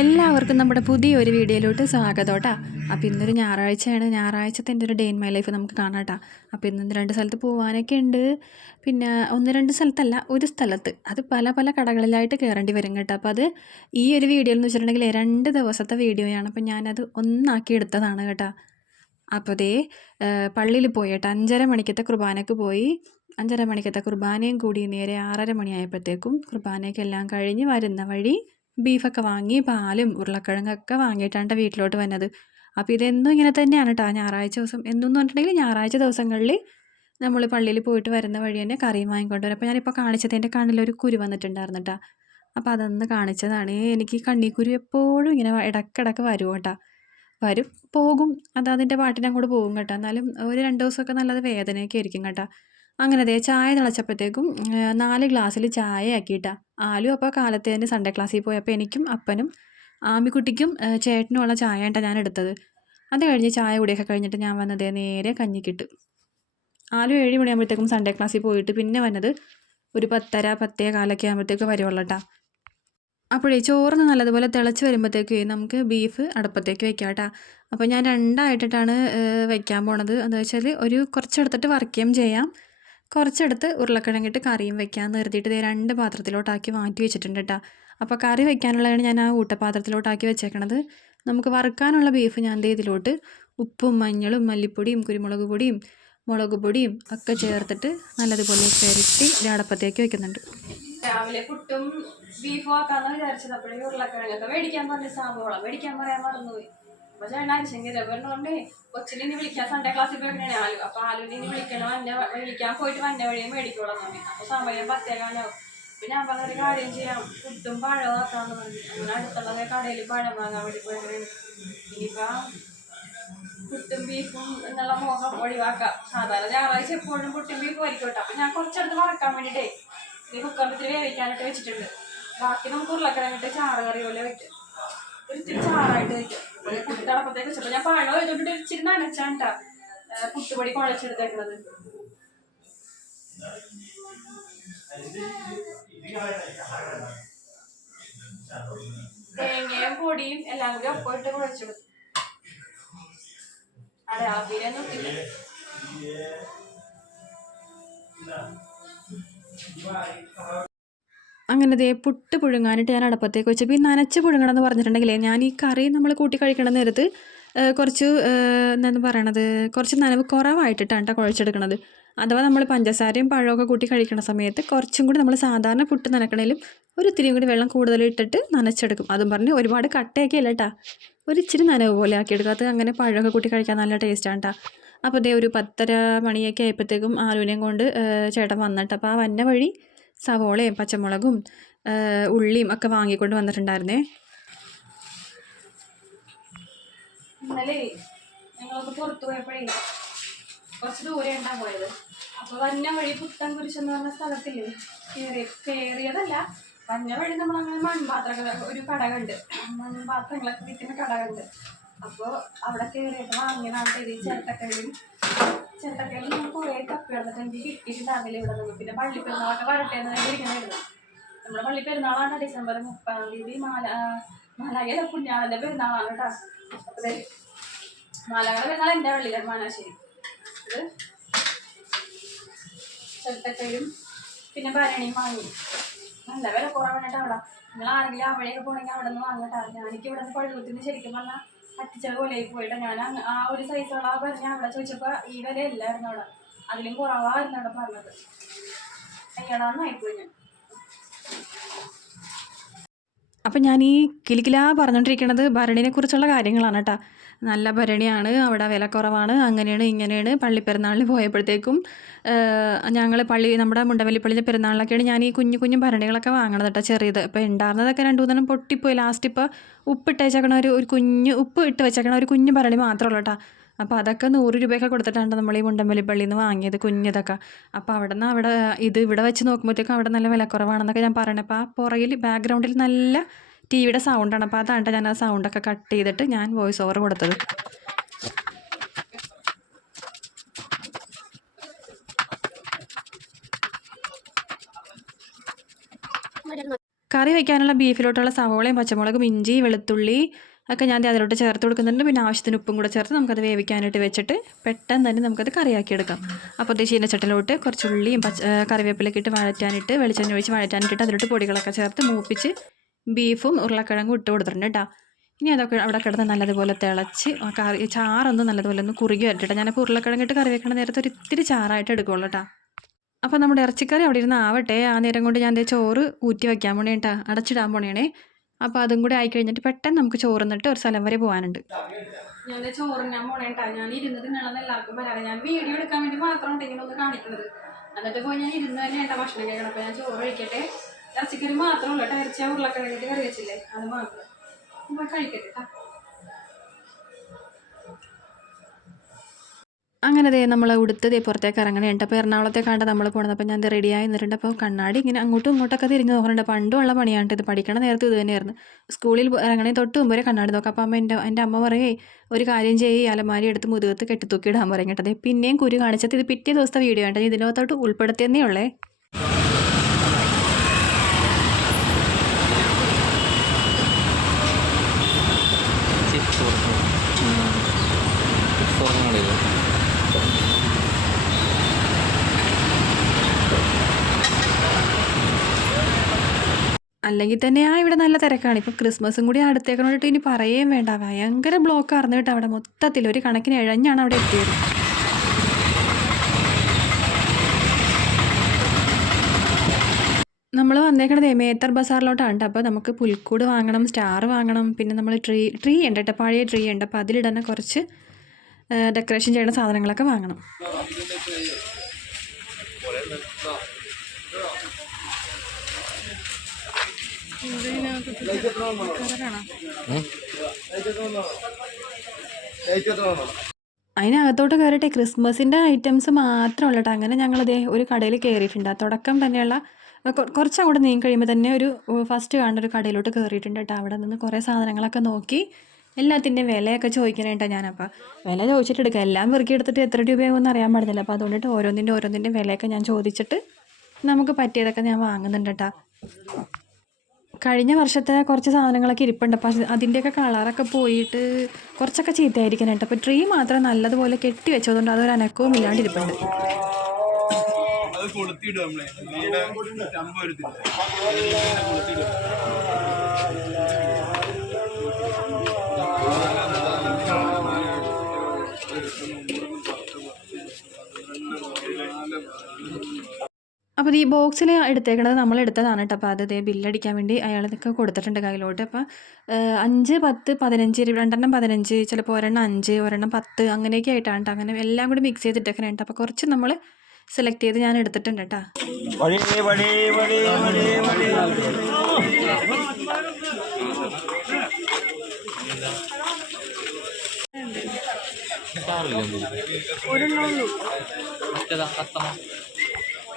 എല്ലാവർക്കും നമ്മുടെ പുതിയൊരു വീഡിയോയിലോട്ട് സ്വാഗതം അപ്പോൾ ഇന്നൊരു ഞായറാഴ്ചയാണ്. ഞായറാഴ്ചത്തെ എന്റെ ഒരു ഡേ ഇൻ മൈ ലൈഫ് നമുക്ക് കാണാം കേട്ടോ അപ്പോൾ ഇന്ന് രണ്ട് സ്ഥലത്ത് പോകാനൊക്കെ ഉണ്ട്. പിന്നെ ഒന്ന് രണ്ട് സ്ഥലത്തല്ല ഒരു സ്ഥലത്ത്. അത് പല പല കടകളിലായിട്ട് കയറേണ്ടി വരും കേട്ടോ. അപ്പോൾ അത് ഈ ഒരു വീഡിയോയിൽ എന്ന് വെച്ചിട്ടുണ്ടെങ്കിൽ രണ്ട് ദിവസത്തെ വീഡിയോയാണ് അപ്പോൾ ഞാനത് ഒന്നാക്കി എടുത്തതാണ് കേട്ടോ. അപ്പോൾ അതേ പള്ളിയിൽ പോയി കേട്ടോ അഞ്ചര മണിക്കത്തെ കുർബാനക്ക് പോയി. അഞ്ചര മണിക്കത്തെ കുർബാനയും കൂടി നേരെ ആറര മണിയായപ്പോഴത്തേക്കും കുർബാനയൊക്കെ എല്ലാം കഴിഞ്ഞ് വരുന്ന വഴി ബീഫൊക്കെ വാങ്ങി പാലും ഉരുളക്കിഴങ്ങൊക്കെ വാങ്ങിയിട്ടാണ് വീട്ടിലോട്ട് വന്നത്. അപ്പോൾ ഇതെന്നും ഇങ്ങനെ തന്നെയാണ് കേട്ടോ ഞായറാഴ്ച ദിവസം എന്നും പറഞ്ഞിട്ടുണ്ടെങ്കിൽ ഞായറാഴ്ച ദിവസങ്ങളിൽ നമ്മൾ പള്ളിയിൽ പോയിട്ട് വരുന്ന വഴി തന്നെ കറിയും വാങ്ങിക്കൊണ്ട് വരും. അപ്പോൾ ഞാനിപ്പോൾ കാണിച്ചത് എന്റെ കണ്ണിലൊരു കുരു വന്നിട്ടുണ്ടായിരുന്നു കേട്ടോ അപ്പോൾ അതൊന്ന് കാണിച്ചതാണ്. എനിക്ക് കണ്ണിക്കുരു എപ്പോഴും ഇങ്ങനെ ഇടക്കിടക്ക് വരും കേട്ടോ വരും പോകും. അത് അതിന്റെ പാട്ടിന് അങ്ങോട്ട് പോകും കേട്ടോ എന്നാലും ഒരു രണ്ട് ദിവസമൊക്കെ നല്ലത് വേദനയൊക്കെ ആയിരിക്കും കേട്ടോ അങ്ങനെ ദേ ചായ തിളച്ചപ്പോഴത്തേക്കും നാല് ഗ്ലാസ്സിൽ ചായ ആക്കിയിട്ടാ ആലു അപ്പോൾ കാലത്ത് തന്നെ സൺഡേ ക്ലാസ്സിൽ പോയപ്പോൾ എനിക്കും അപ്പനും ആമിക്കുട്ടിക്കും ചേട്ടനുമുള്ള ചായ കേട്ടോ ഞാൻ എടുത്തത്. അത് കഴിഞ്ഞ് ചായ കൂടിയൊക്കെ കഴിഞ്ഞിട്ട് ഞാൻ വന്നത് നേരെ കഞ്ഞിക്കിട്ട്. ആലു ഏഴ് മണിയാകുമ്പോഴത്തേക്കും സൺഡേ ക്ലാസ്സിൽ പോയിട്ട് പിന്നെ വന്നത് ഒരു പത്തര പത്തേ കാലൊക്കെ ആകുമ്പോഴത്തേക്ക് വരുവുള്ളൂ കേട്ടോ അപ്പോഴേ ചോറിന് നല്ലതുപോലെ തിളച്ച് വരുമ്പോഴത്തേക്ക് നമുക്ക് ബീഫ് അടുപ്പത്തേക്ക് വെക്കാം കേട്ടോ അപ്പോൾ ഞാൻ രണ്ടായിട്ടിട്ടാണ് വെക്കാൻ പോണത്. എന്താ വെച്ചാൽ ഒരു കുറച്ചെടുത്തിട്ട് വറക്കുകയും ചെയ്യാം. കുറച്ചെടുത്ത് ഉരുളക്കിഴങ്ങിട്ട് കറിയും വെക്കാമെന്ന് കരുതിയിട്ട് ഇത് രണ്ട് പാത്രത്തിലോട്ടാക്കി മാറ്റി വെച്ചിട്ടുണ്ട് കേട്ടോ അപ്പോൾ കറി വെക്കാനുള്ളതാണ് ഞാൻ ആ ഊട്ടപാത്രത്തിലോട്ടാക്കി വെച്ചേക്കണത്. നമുക്ക് വറുക്കാനുള്ള ബീഫ് ഞാൻ ഇതിലോട്ട് ഉപ്പും മഞ്ഞളും മല്ലിപ്പൊടിയും കുരുമുളക് പൊടിയും മുളക് പൊടിയും ഒക്കെ ചേർത്തിട്ട് നല്ലതുപോലെ പെരട്ടി രാടപ്പത്തേക്ക് വെക്കുന്നുണ്ട്. രാവിലെ പുട്ടും ബീഫും ആക്കാന്ന് വിചാരിച്ചത്. അപ്പോഴേ ഉരുളക്കിഴങ്ങൊക്കെ മേടിക്കാൻ പറഞ്ഞ സാമ്പോളം മേടിക്കാൻ പറയാൻ മറന്നുപോയി. അപ്പൊ ചേട്ടൻ അരിശങ്കി പറഞ്ഞോണ്ടേ കൊച്ചിനെ ഇനി വിളിക്കാൻ സൺഡേ ക്ലാസ്സിൽ പോയിട്ടാണ് ആലു. അപ്പൊ ആലുവിനെ ഇനി വിളിക്കണം എന്നെ വിളിക്കാൻ പോയിട്ട് വന്ന വഴിയെ മേടിക്കോളാം പറഞ്ഞു. അപ്പൊ സമയം പത്തേകാലാവും പിന്നെ ഞാൻ പറഞ്ഞൊരു കാര്യം ചെയ്യാം. ഫുഡും പഴവും ആക്കാന്ന് പറഞ്ഞു. അങ്ങനെ അടുത്തുള്ള കടയിൽ പഴം വാങ്ങാൻ വേണ്ടി പോയത് ഇനിയിപ്പോ പുട്ടും ബീഫും എന്നുള്ള മോഹം ഒഴിവാക്കാം. സാധാരണ ഞായറാഴ്ച എപ്പോഴും പുട്ടും ബീഫ് ആയിരിക്കട്ടെ അപ്പൊ ഞാൻ കുറച്ചെടുത്ത് വറക്കാൻ വേണ്ടിട്ടേ ഈ കുക്കറിൽ വേവിക്കാനായിട്ട് വെച്ചിട്ടുണ്ട്. ബാക്കി നമുക്ക് ഉരുളക്കിഴങ്ങിട്ട് ചാറ് കറി പോലെ വെക്കും. ഒരു ചാറായിട്ട് വെക്കും. പുട്ട് ഞാൻ പഴം ഇതുകൊണ്ട് ഇച്ചിരി നനച്ചാണ് കേട്ടോ പുട്ടുപൊടി കുഴച്ചെടുത്തേക്കുന്നത് തേങ്ങയും പൊടിയും എല്ലാം കൂടി ഒപ്പമിട്ട് കുഴച്ചെടുത്തു അതെ ഇട്ടില്ല. അങ്ങനെ ദേ പുട്ട് പുഴുങ്ങാനായിട്ട് ഞാൻ അടുപ്പത്തേക്ക് വെച്ചപ്പോൾ ഈ നനച്ച് പുഴുങ്ങണം എന്ന് പറഞ്ഞിട്ടുണ്ടെങ്കിലേ ഞാൻ ഈ കറി നമ്മൾ കൂട്ടി കഴിക്കണ നേരത്ത് കുറച്ച് എന്താണ് പറയണത്? കുറച്ച് നനവ് കുറവായിട്ടിട്ടാണ് കേട്ടോ കുഴച്ചെടുക്കണത്. അഥവാ നമ്മൾ പഞ്ചസാരയും പഴമൊക്കെ കൂട്ടി കഴിക്കുന്ന സമയത്ത് കുറച്ചും കൂടി നമ്മൾ സാധാരണ പുട്ട് നനക്കണേലും ഒരു ഇത്തിരിയും കൂടി വെള്ളം കൂടുതൽ ഇട്ടിട്ട് നനച്ചെടുക്കും. അതും പറഞ്ഞ് ഒരുപാട് കട്ടയൊക്കെ അല്ല കേട്ടോ ഒരു ഇച്ചിരി നനവ് പോലെ ആക്കിയെടുക്കും. അത് അങ്ങനെ പഴമൊക്കെ കൂട്ടി കഴിക്കാൻ നല്ല ടേസ്റ്റാണ് കേട്ടോ അപ്പോൾ ഇതേ ഒരു പത്തര മണിയൊക്കെ ആയപ്പോഴത്തേക്കും ആലുവിനെയും കൊണ്ട് ചേട്ടൻ വന്നിട്ട് അപ്പോൾ ആ വന്ന വഴി സവോളയും പച്ചമുളകും ഉള്ളിയും ഒക്കെ വാങ്ങിക്കൊണ്ട് വന്നിട്ടുണ്ടായിരുന്നേ. ഇന്നലെ ഞങ്ങളൊക്കെ പുറത്തു പോയപ്പോഴേ കുറച്ച് ദൂരെ ഉണ്ടാ പോയത്. അപ്പൊ വന്ന വഴി പുത്തൻ കുരിശെന്ന് പറഞ്ഞ സ്ഥലത്തില്ലേ കയറി കയറിയതല്ല വന്ന വഴി നമ്മൾ അങ്ങനെ മൺപാത്രങ്ങൾ ഒരു കട കണ്ട് മൺപാത്രങ്ങളൊക്കെ വിൽക്കുന്ന കട കണ്ട് അപ്പോൾ അവിടെ കയറിയിട്ട് വാങ്ങിയതാണ് ചെറിയ ചിരട്ടക്കല്ലും ചിരട്ടക്കല്ലിൽ ഞാൻ കുറേ കപ്പി എടുത്തിട്ട് എനിക്ക് കിട്ടിയിട്ടുണ്ടാകില്ല ഇവിടെ നിന്ന്. പിന്നെ പള്ളി പെരുന്നാളൊക്കെ വരട്ടെ എന്ന് ഇരിക്കണമായിരുന്നു നമ്മുടെ പള്ളി പെരുന്നാളാണ് ഡിസംബർ മുപ്പതാം തീയതി മാല മാലാകയിലെ പുണ്യാളന്റെ പെരുന്നാളാണ് കേട്ടോ. അപ്പോൾ മാലാകയുടെ പെരുന്നാൾ എന്റെ പള്ളിയിലാണ് മാനാശ്ശേരി ഇത് ചെറുത്തക്കയും പിന്നെ ഭരണിയും വാങ്ങി. നല്ല വില കുറവാണ് കേട്ടോ അവിടെ. നിങ്ങൾ ആരെങ്കിലും അവിടെയൊക്കെ പോകണമെങ്കിൽ അവിടെ നിന്ന് വാങ്ങട്ടോ ഞാനിക്ക് ഇവിടെ നിന്ന് പഴുകുത്തിന് ശരിക്കും പറഞ്ഞാൽ അറ്റിച്ചത് പോലെ പോയിട്ട് ഞാൻ ആ ഒരു സൈസുള്ള ആ പറഞ്ഞ അവിടെ ചോദിച്ചപ്പോൾ ഈ വില ഇല്ലായിരുന്നു അവിടെ. അതിലും കുറവായിരുന്നു അവിടെ പറഞ്ഞത്. അയ്യടാന്നായിപ്പോയി ഞാൻ. അപ്പം ഞാൻ ഈ കിലിക്കിലാ പറഞ്ഞുകൊണ്ടിരിക്കുന്നത് ഭരണിനെ കുറിച്ചുള്ള കാര്യങ്ങളാണ് കേട്ടോ. നല്ല ഭരണിയാണ് അവിടെ വില കുറവാണ് അങ്ങനെയാണ് ഇങ്ങനെയാണ്. പള്ളിപ്പെരുന്നാളിന് പോയപ്പോഴത്തേക്കും ഞങ്ങൾ പള്ളി നമ്മുടെ മുണ്ടവല്ലിപ്പള്ളിയിലെ പെരുന്നാളിലൊക്കെയാണ് ഞാൻ ഈ കുഞ്ഞു കുഞ്ഞു ഭരണികളൊക്കെ വാങ്ങണത് കേട്ടോ ചെറിയത്. അപ്പോൾ ഉണ്ടായിരുന്നതൊക്കെ രണ്ടു മൂന്നെണ്ണം പൊട്ടിപ്പോയി. ലാസ്റ്റ് ഇപ്പോൾ ഉപ്പിട്ട് വെച്ചേക്കണ ഒരു ഒരു കുഞ്ഞ് ഉപ്പ് ഇട്ട് വെച്ചേക്കണ ഒരു കുഞ്ഞു ഭരണി മാത്രമേ കേട്ടോ അപ്പോൾ അതൊക്കെ നൂറ് രൂപയൊക്കെ കൊടുത്തിട്ടാണ് നമ്മൾ ഈ മുണ്ടമ്പലിപ്പള്ളിയിൽ നിന്ന് വാങ്ങിയത് കുഞ്ഞതൊക്കെ. അപ്പോൾ അവിടെ നിന്ന് അവിടെ ഇത് ഇവിടെ വെച്ച് നോക്കുമ്പോഴത്തേക്കും അവിടെ നല്ല വിലക്കുറവാണെന്നൊക്കെ ഞാൻ പറയണേ. അപ്പോൾ ആ പുറകിൽ ബാക്ക്ഗ്രൗണ്ടിൽ നല്ല ടി വിയുടെ സൗണ്ടാണ്. അപ്പോൾ അതാണ് ഞാൻ ആ സൗണ്ടൊക്കെ കട്ട് ചെയ്തിട്ട് ഞാൻ വോയിസ് ഓവർ കൊടുത്തത്. കറി വയ്ക്കാനുള്ള ബീഫിലോട്ടുള്ള സവോളയും പച്ചമുളകും ഇഞ്ചി വെളുത്തുള്ളി ഒക്കെ ഞാൻ അതിലോട്ട് ചേർത്ത് കൊടുക്കുന്നുണ്ട്. പിന്നെ ആവശ്യത്തിന് ഉപ്പും കൂടെ ചേർത്ത് നമുക്കത് വേവിക്കാനായിട്ട് വെച്ചിട്ട് പെട്ടെന്ന് തന്നെ നമുക്കത് കറിയാക്കിയെടുക്കാം അപ്പോൾ അത് ചീനച്ചട്ടിലോട്ട് കുറച്ച് ഉള്ളിയും പച്ച കറിവേപ്പിലൊക്കെ ഇട്ട് വഴറ്റാനിട്ട് വെളിച്ചെണ്ണ ഒഴിച്ച് വഴറ്റാനിട്ടിട്ട് അതിലോട്ട് പൊടികളൊക്കെ ചേർത്ത് മൂപ്പിച്ച് ബീഫും ഉരുളക്കിഴങ്ങും ഇട്ട് കൊടുത്തിട്ടുണ്ട് കേട്ടോ. ഇനി അതൊക്കെ അവിടെ കിടന്ന് നല്ലതുപോലെ തിളച്ച് കറി ചാറൊന്ന് നല്ലതുപോലെ ഒന്ന് കുറുകി വരട്ടെ. ഞാനപ്പോൾ ഉരുളക്കിഴങ്ങിട്ട് കറി വെക്കണ നേരത്തെ ഒരു ഇത്തിരി ചാറായിട്ട് എടുക്കുള്ളൂ കേട്ടോ. അപ്പോൾ നമ്മുടെ ഇറച്ചിക്കറി അവിടെ ഇരുന്ന് ആവട്ടെ. ആ നേരം കൊണ്ട് ഞാൻ ചോറ് ഊറ്റി വയ്ക്കാൻ പോണേ കേട്ടോ. അടച്ചിടാൻ പോണേണേ. അപ്പോൾ അതും കൂടി ആയി കഴിഞ്ഞിട്ട് പെട്ടെന്ന് നമുക്ക് ചോറ് നിന്നിട്ട് ഒരു സ്ഥലം വരെ പോകാനുണ്ട് ഞാൻ ചോറ് ഞാൻ പോണേട്ടാ ഞാൻ ഇരുന്നത് എല്ലാവർക്കും പറയാം. ഞാൻ വീഡിയോ എടുക്കാൻ വേണ്ടി മാത്രം ഇങ്ങനെ ഒന്ന് കാണിക്കുന്നത് എന്നിട്ട് പോയി ഞാൻ ഇരുന്ന് തന്നെ ഭക്ഷണം കഴിക്കണം. അപ്പോൾ ഞാൻ ചോറ് കഴിക്കട്ടെ. ഇറച്ചിക്കറി മാത്രമല്ല കേട്ടോ ഇറച്ചി ഉരുളക്കിഴങ്ങിട്ട് കറി വെച്ചില്ലേ അത് മാത്രം. അപ്പോൾ കഴിക്കട്ടെ കേട്ടോ അങ്ങനെ ദേ നമ്മൾ ഉടുത്ത് ദേ പുറത്തേക്ക് ഇറങ്ങണേണ്ട് അപ്പോൾ എറണാകുളത്തേക്കാണ്ട് നമ്മൾ പോണതപ്പോൾ ഞാൻ റെഡിയായി നിന്നിട്ടുണ്ട് അപ്പോൾ കണ്ണാടി ഇങ്ങനെ അങ്ങോട്ടും ഇങ്ങോട്ടൊക്കെ തിരിഞ്ഞ് നോക്കുന്നുണ്ട് പണ്ടുള്ള പണിയാണ് ഇത് പഠിക്കണ നേരത്തെ ഇത് തന്നെയായിരുന്നു. സ്കൂളിൽ ഇറങ്ങണേ തൊട്ട് മുമ്പ് വരെ കണ്ണാടി നോക്കാം. അപ്പോൾ അമ്മ എന്റെ എന്റെ അമ്മ പറയേ ഒരു കാര്യം ചെയ്യ്. അലമാരി എടുത്ത് മുതുകത്ത് കെട്ടിത്തൂക്കി ഇടാൻ പറയും കേട്ടത് പിന്നെയും കുരു കാണിച്ചത് ഇത് പിറ്റേ ദിവസത്തെ വീഡിയോ ആണ് ഇതിനകത്തോട്ട് ഉൾപ്പെടുത്തിയെന്നേ ഉള്ളേ. അല്ലെങ്കിൽ തന്നെ ആ ഇവിടെ നല്ല തിരക്കാണ്. ഇപ്പം ക്രിസ്മസും കൂടി അടുത്തേക്കണോട്ട് ഇനി പറയുകയും വേണ്ട. ഭയങ്കര ബ്ലോക്ക് അറിഞ്ഞിട്ട് അവിടെ മൊത്തത്തിൽ. ഒരു കണക്കിന് ഇഴഞ്ഞാണ് അവിടെ എത്തിയത്. നമ്മൾ വന്നേക്കണത് മേത്തർ ബസാറിലോട്ടാണ് അപ്പോൾ നമുക്ക് പുൽക്കൂട് വാങ്ങണം സ്റ്റാർ വാങ്ങണം. പിന്നെ നമ്മൾ ട്രീ ട്രീ ഉണ്ട് കേട്ടോ. പഴയ ട്രീ ഉണ്ട്. അപ്പോൾ അതിലിടുന്ന കുറച്ച് ഡെക്കറേഷൻ ചെയ്യുന്ന സാധനങ്ങളൊക്കെ വാങ്ങണം. അതിനകത്തോട്ട് കയറിയിട്ട് ക്രിസ്മസിന്റെ ഐറ്റംസ് മാത്രമല്ല കേട്ടോ. അങ്ങനെ ഞങ്ങളതേ ഒരു കടയിൽ കയറിയിട്ടുണ്ട്. ആ തുടക്കം തന്നെയുള്ള കുറച്ച് അങ്ങോട്ട് നീങ്ങി കഴിയുമ്പോൾ തന്നെ ഒരു ഫസ്റ്റ് കാണുന്ന ഒരു കടയിലോട്ട് കയറിയിട്ടുണ്ട് കേട്ടോ. അവിടെ നിന്ന് കുറേ സാധനങ്ങളൊക്കെ നോക്കി എല്ലാത്തിന്റെയും വിലയൊക്കെ ചോദിക്കാനായിട്ടാണ് ഞാനപ്പോൾ വില ചോദിച്ചിട്ട് എടുക്കുക എല്ലാം വെറുക്കി എടുത്തിട്ട് എത്ര രൂപയാകുമെന്ന് അറിയാൻ പാടില്ല അപ്പോൾ അതുകൊണ്ടിട്ട് ഓരോന്നിന്റെ ഓരോന്നിന്റെ വിലയൊക്കെ ഞാൻ ചോദിച്ചിട്ട് നമുക്ക് പറ്റിയതൊക്കെ ഞാൻ വാങ്ങുന്നുണ്ട് കേട്ടോ. കഴിഞ്ഞ വർഷത്തെ കുറച്ച് സാധനങ്ങളൊക്കെ ഇരിപ്പുണ്ട്. അപ്പം അത് അതിന്റെയൊക്കെ കളറൊക്കെ പോയിട്ട് കുറച്ചൊക്കെ ചീത്തയായിരിക്കണം അപ്പോൾ ട്രീ മാത്രം നല്ലതുപോലെ കെട്ടി വെച്ചതുകൊണ്ട് അതൊരു അനക്കവും ഇല്ലാണ്ട് ഇരിപ്പുണ്ട് അത് നമ്മളെ അപ്പോൾ ഈ ബോക്സിൽ എടുത്തേക്കണത് നമ്മൾ എടുത്തതാണ് കേട്ടോ അപ്പോൾ അത് ഇതേ ബില്ലടിക്കാൻ വേണ്ടി അയാൾ ഇതൊക്കെ കൊടുത്തിട്ടുണ്ട് കയ്യിലോട്ട്. അപ്പോൾ അഞ്ച് പത്ത് പതിനഞ്ച് രണ്ടെണ്ണം പതിനഞ്ച് ചിലപ്പോൾ ഒരെണ്ണം അഞ്ച് ഒരെണ്ണം പത്ത് അങ്ങനെയൊക്കെ ആയിട്ടാണ് കേട്ടോ അങ്ങനെ എല്ലാം കൂടി മിക്സ് ചെയ്തിട്ടൊക്കെ കേട്ടോ. അപ്പോൾ കുറച്ച് നമ്മൾ സെലക്ട് ചെയ്ത് ഞാൻ എടുത്തിട്ടുണ്ട് കേട്ടോ വഴി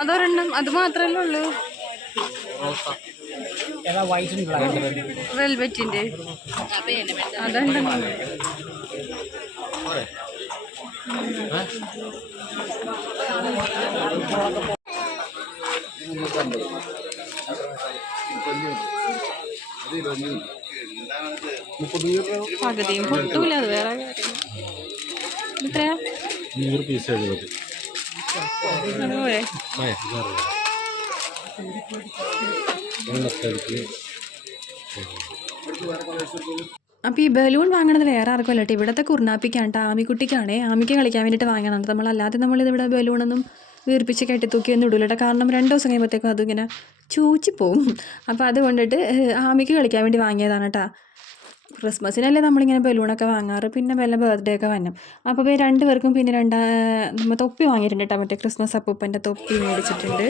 അതൊരെണ്ണം അത് മാത്രമല്ലേ ഉള്ളൂ. വെൽവെറ്റിന്റെ അതുണ്ടെന്ന്? പകുതിയും പൊട്ടൂല അത് വേറെ കാര്യം. എത്രയാ? നൂറ് പീസ് എഴുപത്. അതുപോലെ അപ്പോൾ ഈ ബലൂൺ വാങ്ങണത് വേറെ ആർക്കും അല്ല കേട്ടോ. ഇവിടുത്തെ കുർണാപ്പിക്കാണ് കേട്ടോ. ആമിക്കുട്ടിക്കാണേ. ആമിക്ക് കളിക്കാൻ വേണ്ടിയിട്ട് വാങ്ങണം നമ്മളല്ലാതെ നമ്മളിതിവിടെ ബലൂണൊന്നും വീർപ്പിച്ച് കെട്ടിത്തൂക്കിയൊന്നും ഇടൂല കേട്ടോ. കാരണം രണ്ട് ദിവസം കഴിയുമ്പോഴത്തേക്കും അതിങ്ങനെ ചൂച്ചി പോവും അപ്പോൾ അത് കൊണ്ടിട്ട് ആമിക്ക് കളിക്കാൻ വേണ്ടി വാങ്ങിയതാണ് കേട്ടോ. ക്രിസ്മസിനല്ലേ നമ്മളിങ്ങനെ ബലൂണൊക്കെ വാങ്ങാറ് പിന്നെ വല്ല ബർത്ത്ഡേ ഒക്കെ വന്നു. അപ്പോൾ ഇവർ രണ്ട് പേർക്കും പിന്നെ രണ്ടാ നമ്മൾ തൊപ്പി വാങ്ങിയിട്ടുണ്ട് കേട്ടോ മറ്റേ ക്രിസ്മസ് അപ്പൂപ്പന്റെ തൊപ്പി മേടിച്ചിട്ടുണ്ട്.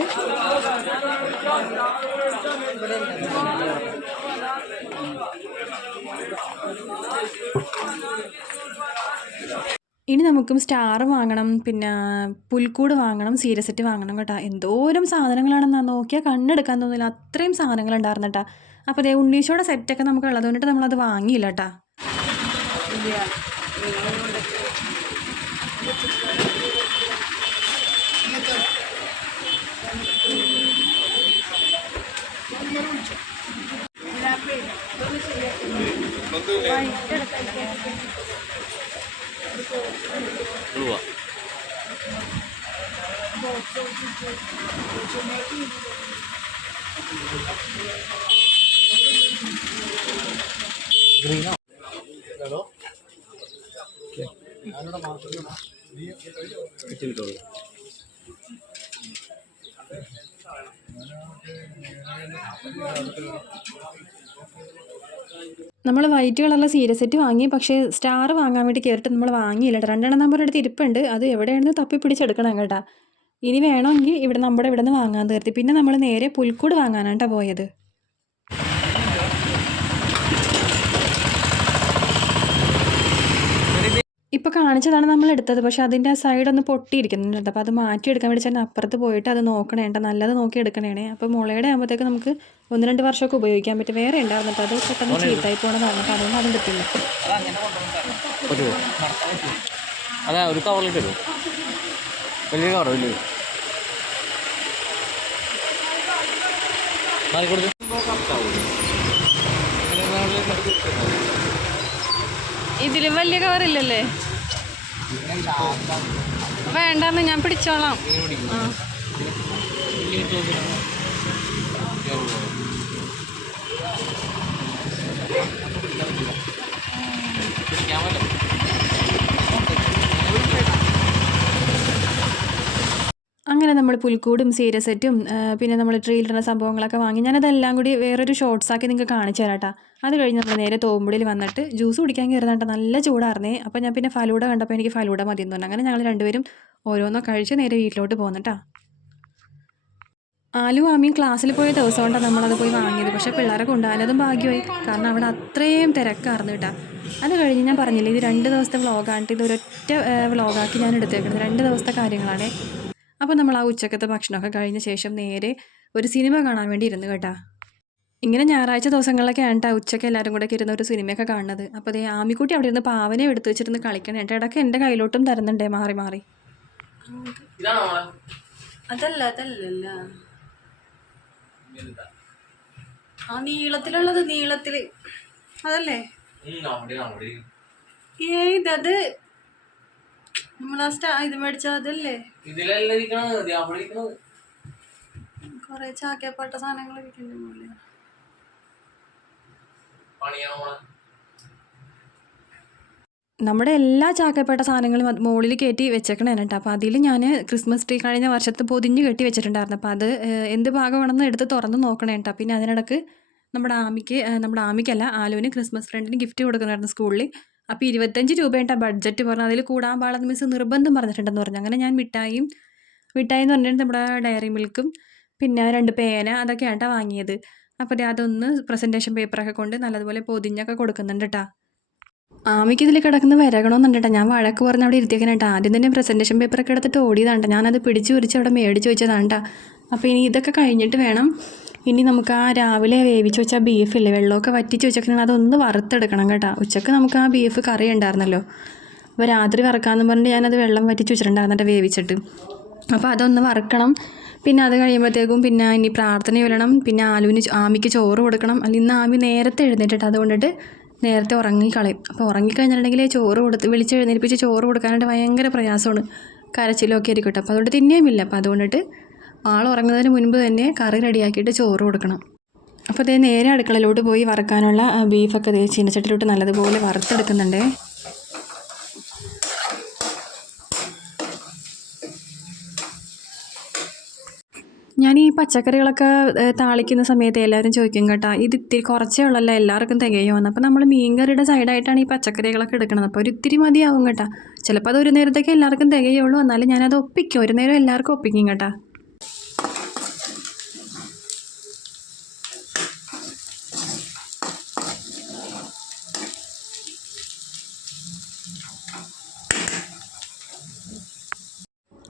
ഇനി നമുക്കും സ്റ്റാർ വാങ്ങണം പിന്നെ പുൽക്കൂട് വാങ്ങണം സീരസെറ്റ് വാങ്ങണം കേട്ടോ. എന്തോരം സാധനങ്ങളാണെന്നാ നോക്കിയാൽ കണ്ണെടുക്കാൻ തോന്നില്ല. അത്രയും സാധനങ്ങളുണ്ടായിരുന്നു കേട്ടോ അപ്പോൾ അതേ ഉണ്ണീശോയുടെ സെറ്റൊക്കെ നമുക്ക് ഉള്ളത് കൊണ്ടിട്ട് നമ്മളത് വാങ്ങിയില്ല കേട്ടോ ഉള്ളുവാ നമ്മൾ വൈറ്റ് കളറിലെ സീരിയ സെറ്റ് വാങ്ങി പക്ഷേ സ്റ്റാർ വാങ്ങാൻ വേണ്ടി കേറിട്ട് നമ്മൾ വാങ്ങിയില്ല രണ്ടെണ്ണം നമ്പർ എടുത്ത് ഇരിപ്പുണ്ട്. അത് എവിടെയാണെന്ന് തപ്പി പിടിച്ചെടുക്കണം കേട്ടോ. ഇനി വേണമെങ്കിൽ ഇവിടെ നമ്മുടെ ഇവിടെ നിന്ന് വാങ്ങാൻ തീർത്തി പിന്നെ നമ്മൾ നേരെ പുൽക്കൂട് വാങ്ങാനാണ് കേട്ടോ പോയത്. ഇപ്പോൾ കാണിച്ചതാണ് നമ്മൾ എടുത്തത്. പക്ഷേ അതിന്റെ ആ സൈഡ് ഒന്ന് പൊട്ടിയിരിക്കുന്നുണ്ട് അപ്പോൾ അത് മാറ്റിയെടുക്കാൻ വേണ്ടി ചേട്ടൻ അപ്പുറത്ത് പോയിട്ട് അത് നോക്കണേണ്ട നല്ലത് നോക്കി എടുക്കണേ അപ്പോൾ മുളയുടെ ആകുമ്പോഴത്തേക്ക് നമുക്ക് ഒന്ന് രണ്ട് വർഷമൊക്കെ ഉപയോഗിക്കാൻ പറ്റും. വേറെ ഉണ്ടായിരുന്നു കേട്ടോ അത് പെട്ടെന്ന് ചീത്തായി പോകണതാണ് അപ്പോൾ അതുകൊണ്ട് അതും കിട്ടില്ല അതെ ഒരു കവറിലിട്ട് തരുമോ വലിയ കവറോ വലിയ കവറില്ലല്ലേ വേണ്ടെന്ന് ഞാൻ പിടിച്ചോളാം. അങ്ങനെ നമ്മൾ പുൽക്കൂടും സീരസെറ്റും സെറ്റും പിന്നെ നമ്മൾ ട്രീലിടുന്ന സംഭവങ്ങളൊക്കെ വാങ്ങി. ഞാനതെല്ലാം കൂടി വേറൊരു ഷോർട്സ് ആക്കി നിങ്ങൾക്ക് കാണിച്ചു തരാം കേട്ടോ അത് കഴിഞ്ഞ് നമ്മൾ നേരെ തോമ്പുടിയിൽ വന്നിട്ട് ജ്യൂസ് കുടിക്കാൻ കയറുന്നുണ്ട് നല്ല ചൂടായിരുന്നേ അപ്പോൾ ഞാൻ പിന്നെ ഫലൂട കണ്ടപ്പോൾ എനിക്ക് ഫലൂട മതി എന്ന് പറഞ്ഞു. അങ്ങനെ ഞങ്ങൾ രണ്ടുപേരും ഓരോന്നോ കഴിച്ച് നേരെ വീട്ടിലോട്ട് പോകുന്നുട്ടാ ആലു ആമിയും ക്ലാസ്സിൽ പോയ ദിവസം കൊണ്ടാണ് നമ്മളത് പോയി വാങ്ങിയത്. പക്ഷേ പിള്ളേരെ കൊണ്ടുപോകാനതും ഭാഗ്യമായി. കാരണം അവിടെ അത്രയും തിരക്കായിരുന്നു കേട്ടോ. അത് കഴിഞ്ഞ് ഞാൻ പറഞ്ഞില്ലേ ഇത് രണ്ട് ദിവസത്തെ വ്ളോഗാണ്. ഇത് ഒരൊറ്റ വ്ളോഗാക്കി ഞാൻ എടുത്തേക്കുന്നത് രണ്ട് ദിവസത്തെ കാര്യങ്ങളാണേ. അപ്പോൾ നമ്മൾ ആ ഉച്ചക്കത്തെ ഭക്ഷണമൊക്കെ കഴിഞ്ഞ ശേഷം നേരെ ഒരു സിനിമ കാണാൻ വേണ്ടി ഇരുന്നു കേട്ടാ. ഇങ്ങനെ ഞായറാഴ്ച ദിവസങ്ങളിലൊക്കെ ആണ്ട ഉച്ചയ്ക്ക് എല്ലാവരും കൂടെ ഇരുന്ന ഇരുന്ന് ഒരു സിനിമയൊക്കെ കാണുന്നത്. അപ്പോൾ അതേ ആമിക്കുട്ടി അവിടെ ഇരുന്ന് പാവനെ എടുത്തു വെച്ചിരുന്ന് കളിക്കണം. എന്റെ ഇടയ്ക്ക് എന്റെ കയ്യിലോട്ടും തരുന്നുണ്ടേ മാറി മാറി. അതല്ല അതല്ലല്ല. ആ നീളത്തിലുള്ളത് നീളത്തിൽ. അതല്ലേ? ഏ ഇതത് നമ്മൾ ആ സ്റ്റാ ഇത് മേടിച്ച അതല്ലേ? കൊറേ ചാക്കപ്പെട്ട സാധനങ്ങൾ ഇരിക്കുന്നുണ്ട് മുകളിൽ നമ്മുടെ എല്ലാ ചാക്കപ്പെട്ട സാധനങ്ങളും മുകളിൽ കയറ്റി വെച്ചേക്കണേനെ കേട്ടോ. അപ്പോൾ അതിൽ ഞാൻ ക്രിസ്മസ് ട്രീ കഴിഞ്ഞ വർഷത്ത് പൊതിഞ്ഞ് കെട്ടി വെച്ചിട്ടുണ്ടായിരുന്നു. അപ്പോൾ അത് എന്ത് ഭാഗമാണെന്ന് എടുത്ത് തുറന്ന് നോക്കണേ കേട്ടോ. പിന്നെ അതിനിടക്ക് നമ്മുടെ ആമിക്ക് നമ്മുടെ ആമിക്കല്ല ആലുവിന് ക്രിസ്മസ് ഫ്രണ്ടിന് ഗിഫ്റ്റ് കൊടുക്കുന്നുണ്ടായിരുന്നു സ്കൂളിൽ അപ്പോൾ ഇരുപത്തഞ്ച് രൂപേന്റെ ബഡ്ജറ്റ് പറഞ്ഞു അതിൽ കൂടാൻ പാടുന്ന മിസ് നിർബന്ധം പറഞ്ഞിട്ടുണ്ടെന്ന് പറഞ്ഞു. അങ്ങനെ ഞാൻ മിഠായിയും മിഠായി എന്ന് പറഞ്ഞിട്ട് നമ്മുടെ ഡയറി മിൽക്കും പിന്നെ രണ്ട് പേന അതൊക്കെയാണ് വാങ്ങിയത്. അപ്പോൾ അതൊന്ന് പ്രസന്റേഷൻ പേപ്പറൊക്കെ കൊണ്ട് നല്ലതുപോലെ പൊതിഞ്ഞൊക്കെ കൊടുക്കുന്നുണ്ട് കേട്ടോ ആമിക്ക് ഇതിൽ കിടക്കുന്ന വരകണമെന്നുണ്ട് ഞാൻ വഴക്ക് പറഞ്ഞ് അവിടെ ഇരുത്തിയേക്കാൻ കേട്ടോ ആദ്യം തന്നെ പ്രസന്റേഷൻ പേപ്പറൊക്കെ എടുത്തിട്ട് ഓടിയതാണ് ഞാനത് പിടിച്ച് പിടിച്ച് അവിടെ മേടിച്ച് വെച്ചതാണ് കേട്ടോ അപ്പോൾ ഇനി ഇതൊക്കെ കഴിഞ്ഞിട്ട് വേണം ഇനി നമുക്ക് ആ രാവിലെ വേവിച്ച് വെച്ച ബീഫില്ലേ വെള്ളമൊക്കെ വറ്റിച്ച് വെച്ചേക്കണം അതൊന്ന് വറുത്തെടുക്കണം കേട്ടോ. ഉച്ചയ്ക്ക് നമുക്ക് ആ ബീഫ് കറി ഉണ്ടായിരുന്നല്ലോ. അപ്പോൾ രാത്രി വറക്കാമെന്ന് പറഞ്ഞിട്ട് ഞാനത് വെള്ളം വറ്റിച്ച് വെച്ചിട്ടുണ്ടായിരുന്നിട്ട് വേവിച്ചിട്ട്. അപ്പോൾ അതൊന്ന് വറുക്കണം. പിന്നെ അത് കഴിയുമ്പോഴത്തേക്കും പിന്നെ ഇനി പ്രാർത്ഥന വരണം. പിന്നെ ആലുവിന് ആമിക്ക് ചോറ് കൊടുക്കണം. അല്ല ഇന്ന് ആമി നേരത്തെ എഴുന്നേറ്റിട്ട് അതുകൊണ്ടിട്ട് നേരത്തെ ഉറങ്ങിക്കളയും അപ്പോൾ ഉറങ്ങിക്കഴിഞ്ഞിട്ടുണ്ടെങ്കിൽ ചോറ് കൊടുത്ത് വിളിച്ചെഴുന്നേൽപ്പിച്ച് ചോറ് കൊടുക്കാനായിട്ട് ഭയങ്കര പ്രയാസമാണ്. കരച്ചിലൊക്കെ ആയിരിക്കും കേട്ടോ അപ്പോൾ അതുകൊണ്ട് തിന്നേമില്ല അപ്പോൾ അതുകൊണ്ടിട്ട് ആൾ ഉറങ്ങുന്നതിന് മുൻപ് തന്നെ കറി റെഡിയാക്കിയിട്ട് ചോറ് കൊടുക്കണം. അപ്പോൾ അതേ നേരെ അടുക്കളയിലോട്ട് പോയി വറുക്കാനുള്ള ബീഫൊക്കെ ചീനച്ചട്ടിലോട്ട് നല്ലതുപോലെ വറുത്തെടുക്കുന്നുണ്ടേ. ഞാൻ ഈ പച്ചക്കറികളൊക്കെ താളിക്കുന്ന സമയത്ത് എല്ലാവരും ചോദിക്കും കേട്ടോ ഇത് ഇത്തിരി കുറച്ചേ ഉള്ളല്ലോ എല്ലാവർക്കും തികയുമെന്ന് അപ്പോൾ നമ്മൾ മീൻകറിയുടെ സൈഡായിട്ടാണ് ഈ പച്ചക്കറികളൊക്കെ എടുക്കുന്നത് അപ്പോൾ ഒരു ഇത്തിരി മതിയാവും കേട്ടോ. ചിലപ്പോൾ അത് ഒരു നേരത്തേക്ക് എല്ലാവർക്കും തികയുള്ളൂ എന്നാലും ഞാനത് ഒപ്പിക്കും. ഒരു നേരം എല്ലാവർക്കും ഒപ്പിക്കും കേട്ടോ.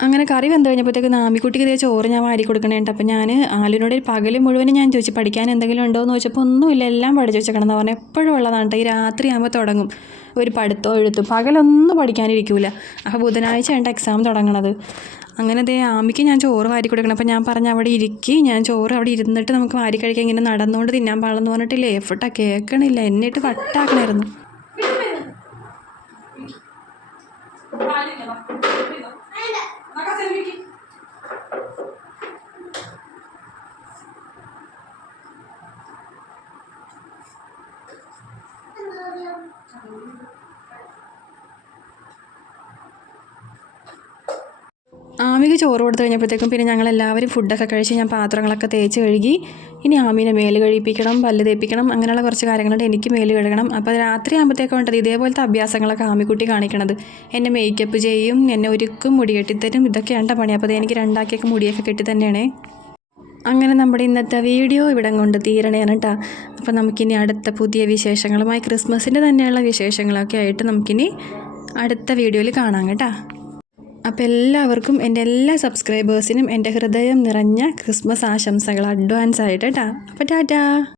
അങ്ങനെ കറി വെന്ത് കഴിഞ്ഞപ്പോഴത്തേക്ക് നാമിക്കുട്ടിക്ക് ഇതേ ചോറ് ഞാൻ വാരി കൊടുക്കണേണ്ട. അപ്പം ഞാൻ ആലിനോട് പകൽ മുഴുവനും ഞാൻ ചോദിച്ചു പഠിക്കാൻ എന്തെങ്കിലും ഉണ്ടോ? എന്ന് ചോദിച്ചപ്പോൾ ഒന്നുമില്ല എല്ലാം പഠിച്ചു വെച്ചേക്കണമെന്ന് പറഞ്ഞാൽ എപ്പോഴും ഉള്ളതാണ്. ഈ രാത്രി ആകുമ്പോൾ തുടങ്ങും. ഒരു പഠിത്തോ എഴുത്തും. പകലൊന്നും പഠിക്കാനിരിക്കില്ല അപ്പോൾ ബുധനാഴ്ച ഉണ്ട് എക്സാം തുടങ്ങണത്. അങ്ങനെ ദേ ആമിക്ക് ഞാൻ ചോറ് വാരി കൊടുക്കണം. അപ്പോൾ ഞാൻ പറഞ്ഞ അവിടെ ഇരിക്കി. ഞാൻ ചോറ് അവിടെ ഇരുന്നിട്ട് നമുക്ക് വാരി കഴിക്കാൻ ഇങ്ങനെ നടന്നുകൊണ്ട് തിന്നാൻ പാടെന്ന് പറഞ്ഞിട്ടില്ല? എഫട്ടാ കേൾക്കണില്ല എന്നിട്ട് വട്ടാക്കണമായിരുന്നു പാലില്ല, വാ. ഇതോ. ആ കസേര ഇരിക്ക്. ആമിക്ക് ചോറ് കൊടുത്തു കഴിഞ്ഞപ്പോഴത്തേക്കും പിന്നെ ഞങ്ങൾ എല്ലാവരും ഫുഡൊക്കെ കഴിച്ച് ഞാൻ പാത്രങ്ങളൊക്കെ തേച്ച് കഴുകി ഇനി ആമീനെ മേൽ കഴിപ്പിക്കണം പല്ല് തേപ്പിക്കണം അങ്ങനെയുള്ള കുറച്ച് കാര്യങ്ങളുണ്ട്. എനിക്ക് മേൽ കഴുകണം. അപ്പോൾ രാത്രി ആകുമ്പോഴത്തേക്കും ഉണ്ടത് ഇതേപോലത്തെ അഭ്യാസങ്ങളൊക്കെ ആമിക്കുട്ടി കാണിക്കണത്. എന്നെ മേക്കപ്പ് ചെയ്യും എന്നെ ഒരുക്കും മുടി കെട്ടിത്തരും ഇതൊക്കെയാണ് പണി. അപ്പോൾ അത് എനിക്ക് രണ്ടാക്കിയൊക്കെ മുടിയൊക്കെ കെട്ടി തന്നെയാണ് അങ്ങനെ നമ്മുടെ ഇന്നത്തെ വീഡിയോ ഇവിടെ കൊണ്ട് തീരണയാണ് കേട്ടോ അപ്പോൾ നമുക്കിനി അടുത്ത പുതിയ വിശേഷങ്ങളുമായി ക്രിസ്മസിന്റെ തന്നെയുള്ള വിശേഷങ്ങളൊക്കെ ആയിട്ട് നമുക്കിനി അടുത്ത വീഡിയോയിൽ കാണാം കേട്ടോ. അപ്പോൾ എല്ലാവർക്കും എന്റെ എല്ലാ സബ്സ്ക്രൈബേഴ്സിനും എന്റെ ഹൃദയം നിറഞ്ഞ ക്രിസ്മസ് ആശംസകൾ അഡ്വാൻസ് ആയിട്ട് കേട്ടോ അപ്പോൾ ടാറ്റാ.